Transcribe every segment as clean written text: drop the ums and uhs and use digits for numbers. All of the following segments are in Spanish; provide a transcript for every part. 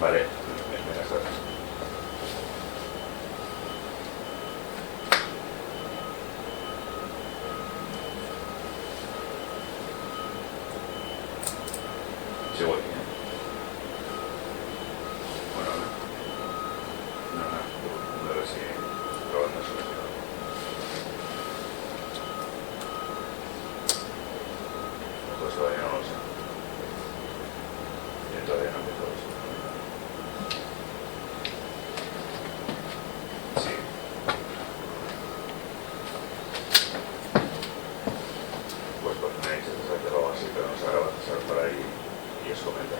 Vale, venga, gracias. Sigo aquí, ¿eh? Bueno, no, a ver si probando eso. Pues todavía no lo sé. Yo todavía no empiezo eso. Sí. Pues me ha dicho que se algo así, pero no se graba, se sale por ahí y os comenta.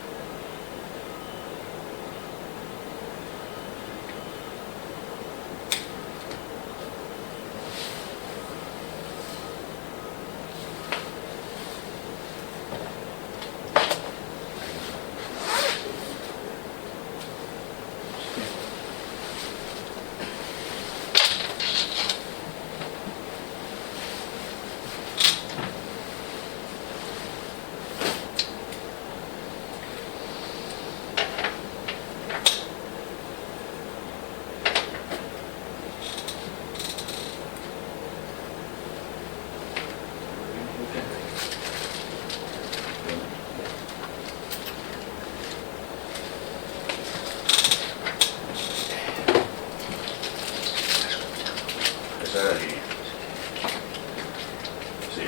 Esa era la línea. Sí.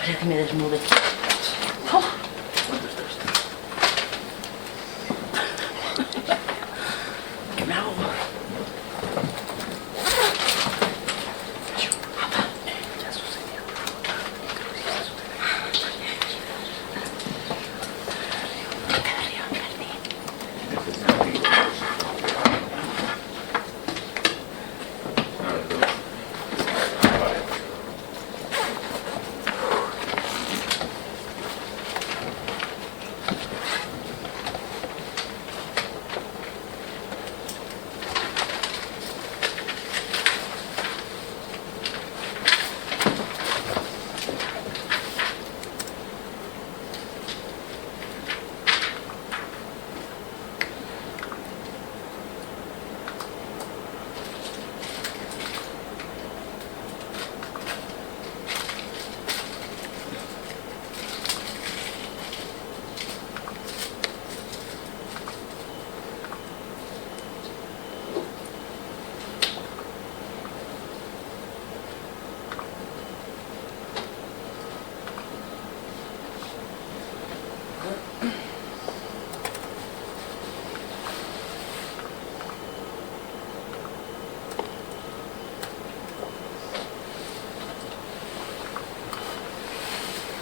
Espera que me desnude. ¿Qué me hago?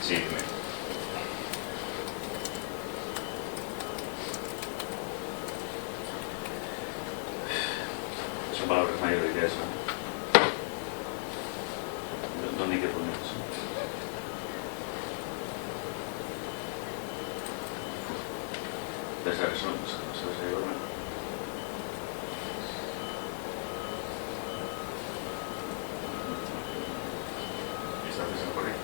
Sí, dime. Son palabras mayores que eso. ¿Dónde hay que poner eso? Pensar eso, no se ve nada. ¿Está César por ahí?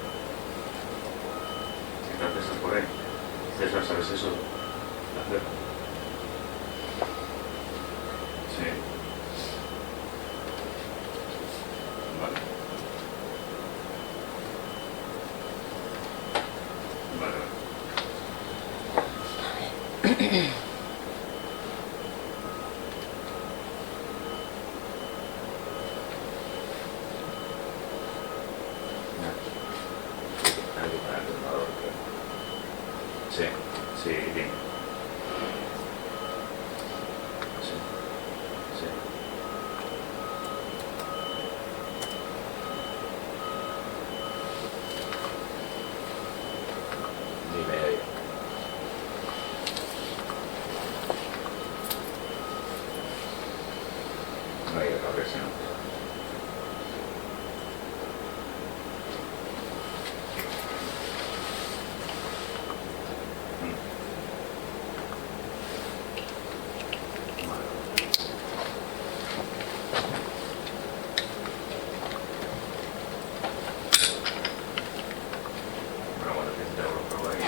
¿Está César por ahí? César, ¿sabes eso? Hacer. Sí. que sí. Pero bueno, 15 euros por ahí.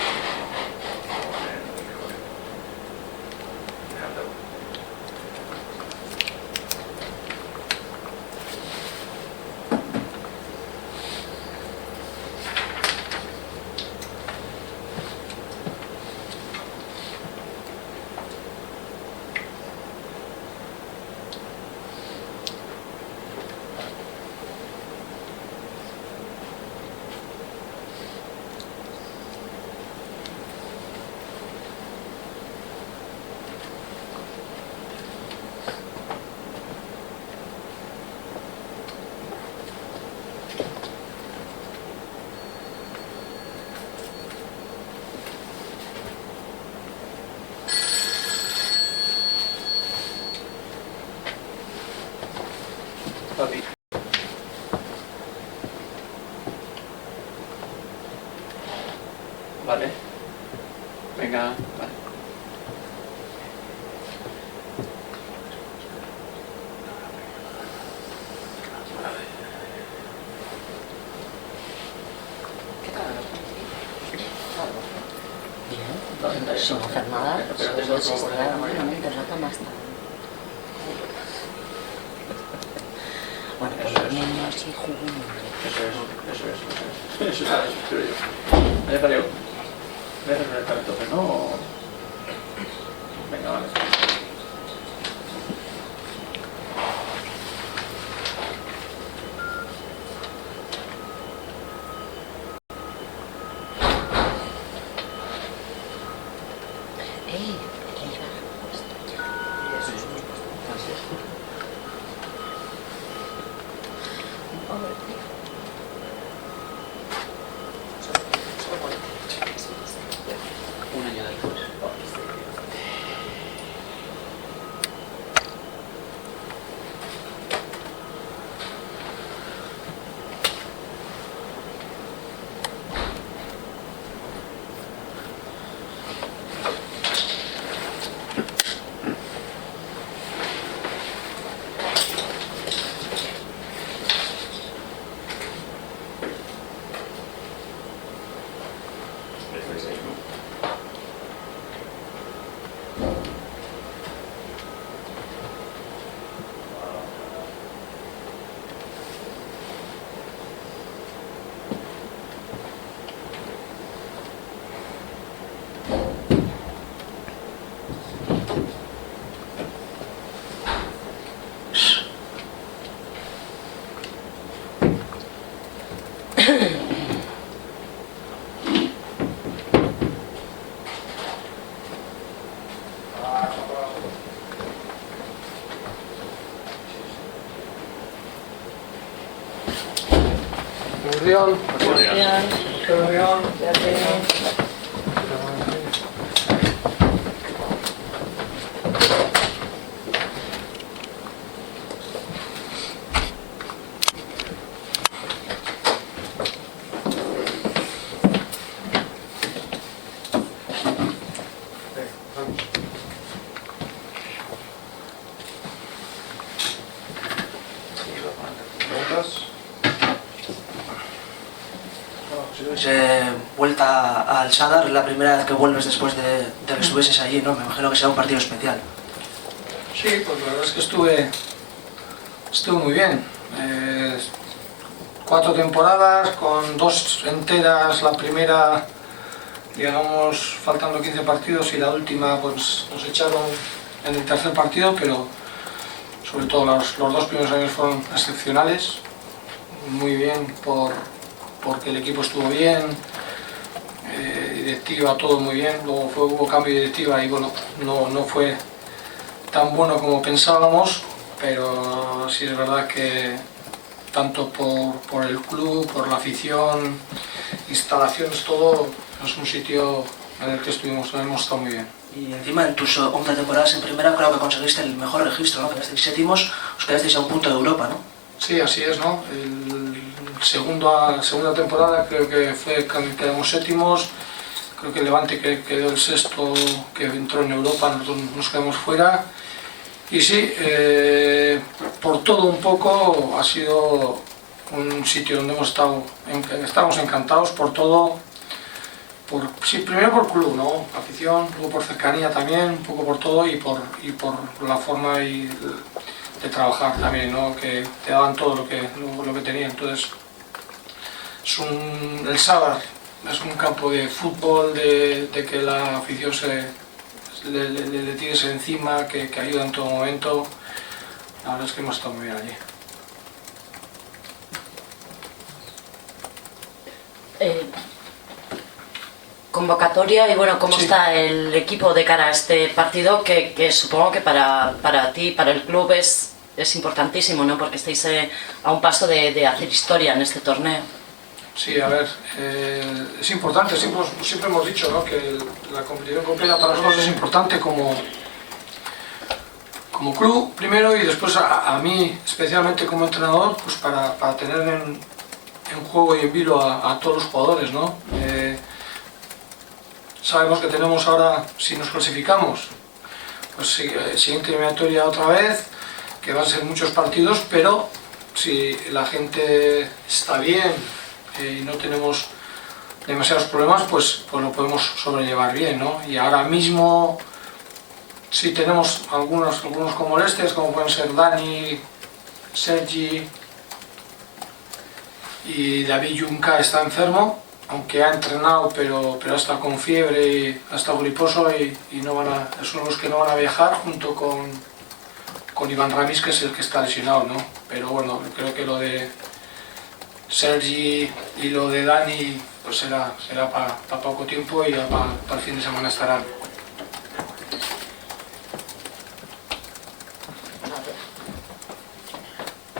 Papi. Vale. Venga, vale. ¿Qué tal? Bien, sin hacer nada, Pero antes solo lo se pongo está por ahí, realmente la cama está. Bueno, pues Eso los es. niños y jugando. Eso espero yo. ¿Vale, Jaleo? Voy a hacer el calentón, ¿no? Venga, vale. ¡Ey! ¿Qué iba a puesto ya? Sí. Así es. Pobre tío. Solo 40. Un año después. Estáis ahí, ¿no? Reunión. Reunión. Pues, vuelta al Sadar, la primera vez que vuelves después de que estuvieses allí, ¿no? Me imagino que será un partido especial. Sí, pues la verdad es que estuve muy bien. 4 temporadas con 2 enteras, la primera, digamos, faltando 15 partidos y la última pues nos echaron en el tercer partido, pero sobre todo los 2 primeros años fueron excepcionales, muy bien porque el equipo estuvo bien, directiva todo muy bien, luego hubo cambio de directiva y bueno, no fue tan bueno como pensábamos, pero sí es verdad que tanto por el club, por la afición, instalaciones, todo, es un sitio en el que hemos estado muy bien. Y encima en tus 11 temporadas en primera creo que conseguiste el mejor registro, ¿no? Quedasteis séptimos, os quedasteis a un punto de Europa, ¿no? Sí, así es, ¿no? Segunda temporada creo que quedamos séptimos, creo que Levante quedó el sexto, que entró en Europa, nosotros nos quedamos fuera. Y sí, por todo un poco ha sido un sitio donde estamos encantados por todo. Sí, primero por club, ¿no? Afición, luego por cercanía también, un poco por todo y por la forma de trabajar también, ¿no? Que te daban todo lo que tenían. Entonces, el Sadar es un campo de fútbol, de que la afición le tires encima, que ayuda en todo momento. La verdad es que hemos estado muy bien allí. Convocatoria y bueno, ¿cómo Sí. está el equipo de cara a este partido? Que supongo que para ti, para el club es importantísimo, ¿no? Porque estáis a un paso de hacer historia en este torneo. Sí, a ver, es importante, siempre hemos dicho, ¿no? Que la competición completa para nosotros es importante como club primero y después a mí especialmente como entrenador, pues para tener en juego y en vilo a todos los jugadores, ¿no? Sabemos que tenemos ahora, si nos clasificamos, pues siguiente eliminatoria otra vez, que van a ser muchos partidos, pero si la gente está bien y no tenemos demasiados problemas, pues lo podemos sobrellevar bien, ¿no? Y ahora mismo, si tenemos algunos con molestias, como pueden ser Dani, Sergi y David Junca está enfermo, aunque ha entrenado, pero ha estado con fiebre y ha estado griposo y son los que no van a viajar junto con Iván Ramis, que es el que está lesionado, ¿no? Pero bueno, creo que lo de Sergi y lo de Dani pues será para poco tiempo y ya para el fin de semana estarán.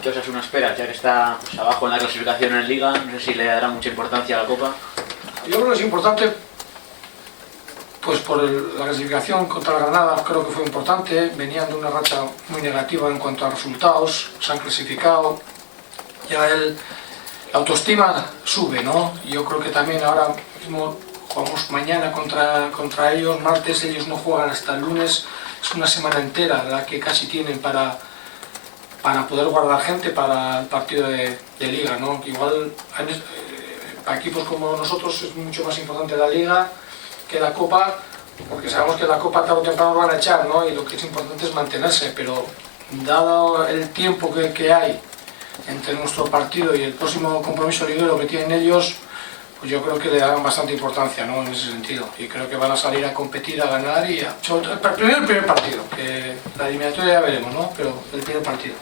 ¿Qué Osasuna espera, ya que está pues, abajo en la clasificación en Liga? No sé si le dará mucha importancia a la Copa. Yo creo que es importante, pues por la clasificación contra la Granada, creo que fue importante. Venían de una racha muy negativa en cuanto a resultados, se han clasificado, ya la autoestima sube, ¿no? Yo creo que también ahora mismo jugamos mañana contra ellos, martes, ellos no juegan hasta el lunes, es una semana entera la que casi tienen para poder guardar gente para el partido de Liga, ¿no? Que igual para equipos como nosotros es mucho más importante la Liga que la Copa, porque sabemos que la Copa tarde o temprano van a echar, ¿no? Y lo que es importante es mantenerse, pero dado el tiempo que hay entre nuestro partido y el próximo compromiso liguero que tienen ellos, pues yo creo que le darán bastante importancia, ¿no? En ese sentido, y creo que van a salir a competir, a ganar primero el primer partido, que la eliminatoria ya veremos, ¿no? Pero el primer partido.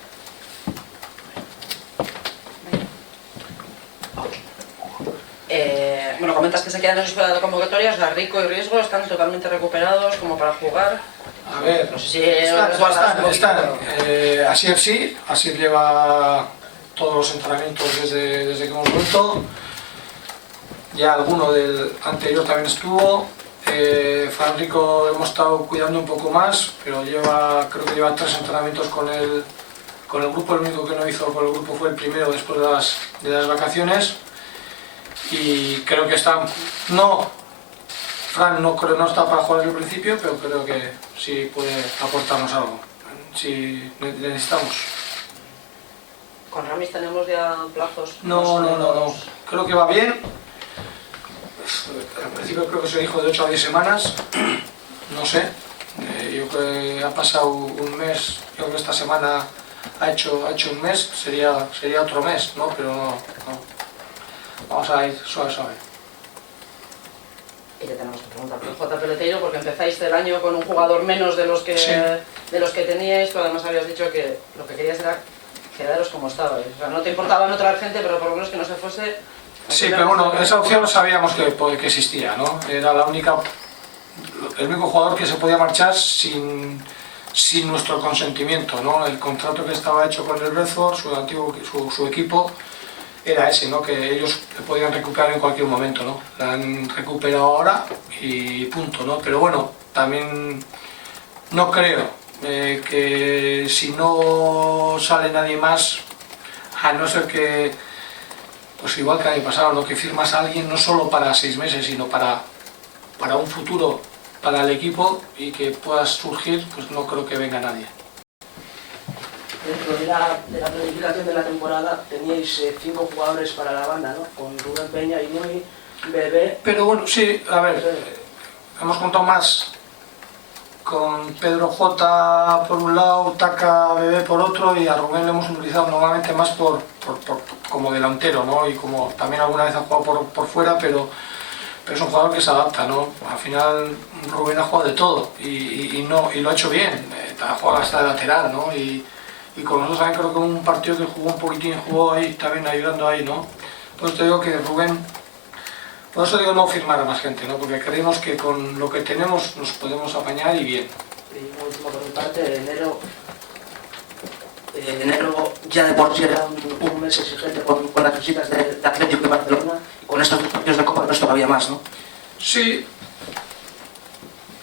Bueno, comentas que se quedan en espera de la convocatoria, o sea, Rico y Riesgo están totalmente recuperados como para jugar. A ver, No sé si están. Asier sí, Asier lleva todos los entrenamientos desde que hemos vuelto. Ya alguno del anterior también estuvo. Fran Rico hemos estado cuidando un poco más, pero creo que lleva 3 entrenamientos con el grupo. El único que no hizo con el grupo fue el primero después de las vacaciones. Y creo que está... Fran no está para jugar desde el principio, pero creo que sí puede aportarnos algo, si le necesitamos. ¿Con Ramis tenemos ya plazos? No. Creo que va bien. Al principio creo que se dijo de 8 a 10 semanas. No sé. Yo creo que ha pasado un mes. Yo creo que esta semana ha hecho un mes. Sería otro mes, ¿no? Pero no. Vamos a ir suave. Y ya tenemos que preguntar por J. Peleteiro, porque empezáis el año con un jugador menos de los que teníais, pero además habías dicho que lo que querías era quedaros como estabais. O sea, no te importaba no traer gente, pero por lo menos que no se fuese... Sí, pero bueno, esa opción sabíamos que existía, ¿no? Era el único jugador que se podía marchar sin nuestro consentimiento, ¿no? El contrato que estaba hecho con el Brentford, su equipo, era ese, ¿no? Que ellos podían recuperar en cualquier momento, ¿no? La han recuperado ahora y punto, ¿no? Pero bueno, también no creo que si no sale nadie más, a no ser que, pues igual que el año pasado, ¿no? Que firmas a alguien no solo para 6 meses, sino para un futuro para el equipo y que puedas surgir, pues no creo que venga nadie. Dentro de la planificación de la temporada teníais 5 jugadores para la banda, ¿no? Con Rubén Peña, Inui, Bebé. Pero bueno, sí, a ver, hemos contado más con Pedro J por un lado, Taka, Bebé por otro, y a Rubén le hemos utilizado normalmente más como delantero, ¿no? Y como también alguna vez ha jugado por fuera, pero es un jugador que se adapta, ¿no? Al final Rubén ha jugado de todo y lo ha hecho bien, ha jugado hasta de lateral, ¿no? Y con nosotros también creo que un partido que jugó un poquitín, jugó ahí también ayudando ahí, ¿no? Por eso te digo que Rubén, por eso digo no firmar a más gente, ¿no? Porque creemos que con lo que tenemos nos podemos apañar y bien. Y un último por mi parte, enero ya de por sí era un mes exigente con las visitas de Atlético y Barcelona, y con estos 2 partidos de Copa no es todavía más, ¿no? Sí,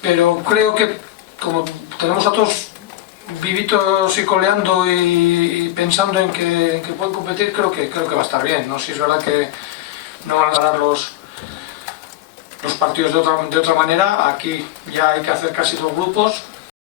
pero creo que como tenemos a todos vivitos y coleando y pensando en que pueden competir, creo que va a estar bien, ¿no? Si es verdad que no van a ganar los partidos de otra manera, aquí ya hay que hacer casi 2 grupos